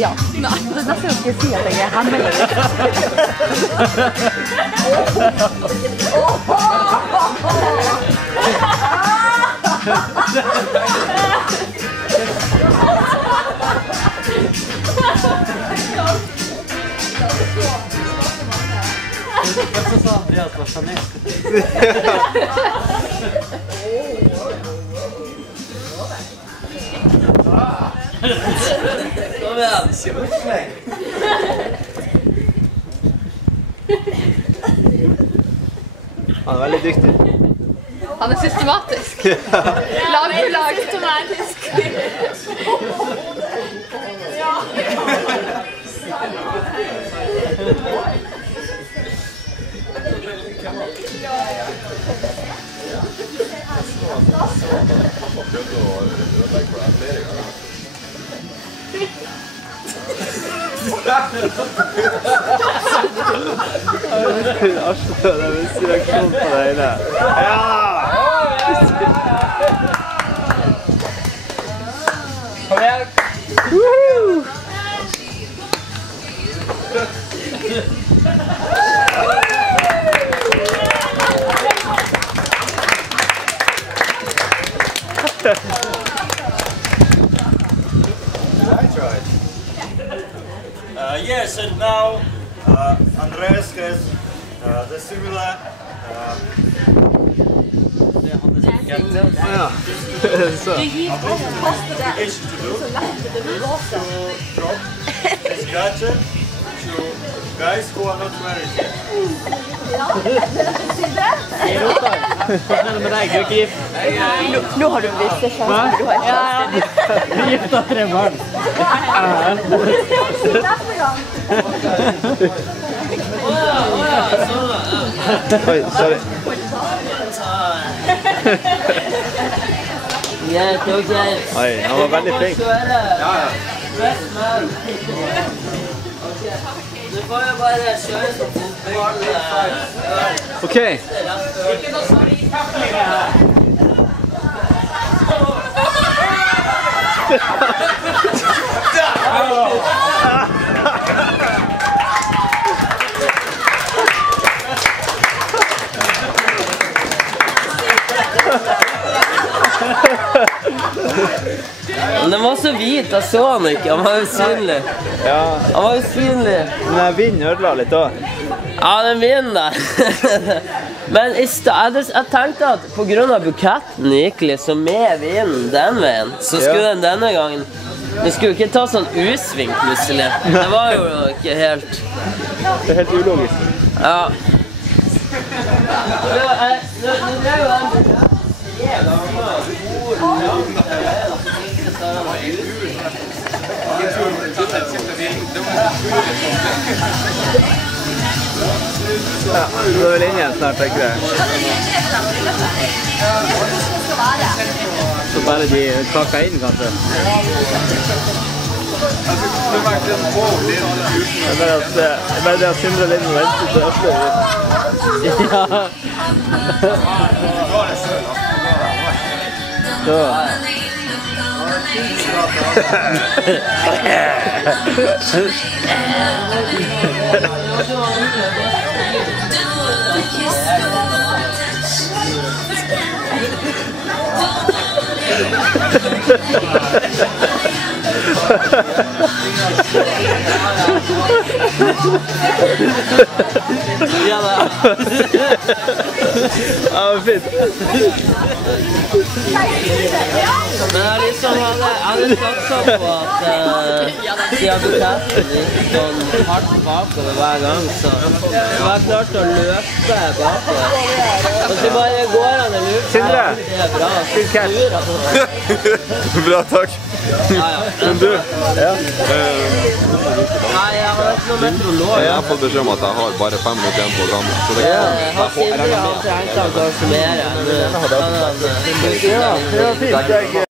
Ja. Nei. Det neste jeg skal si at jeg er hemmelig. Så sa Andreas var sjanert. Kom igjen! Han er veldig dyktig. Han er systematisk. Lag for lag. Systematisk. Ja. Det er en reaksjon på det hele. Ja! Kom igjen! Yes, and now Andreas has the similar issue to do to drop this gadget to guys who are not married yet. Nå har du vist det kjent. Vi gifter 3 barn. Oi, sorry. Oi, han var veldig flink. Du får jo bare kjøre som fotball. Ok. Ikke noe som blir tappninger her. Den var så hvit, jeg så han ikke, han var usynlig. Ja. Han var usynlig. Men vinden ødela litt også. Ja, den vinden der. Men jeg tenkte at på grunn av buketten gikk liksom med vinden den veien, så skulle den denne gangen, vi skulle ikke ta sånn U-sving plutselig. Det var jo ikke helt... Det er helt ulogisk. Ja. Nå ble jo den buketten. Ja, du er vel inne igjen snart, tenker jeg. Så bare de taker inn, kanskje. Det er bare det at Sindre Lind venter til Østlig. Ja. Så. Ja da. Ja, fint. Men jeg liksom hadde satset på at siden buketten gikk sånn hardt bakover hver gang, så jeg var klar til å løpe bakover. Og så bare går han i luft. Sindre, det er bra. fin catch. Bra, takk. Men du? Ja. Nei, jeg har ikke noe meteorolog. Jeg har fått beskjed om at jeg har bare 5 minutter igjen på programmet. Så det Han Sindre, han trengte han kanskje mer. Ja, fint.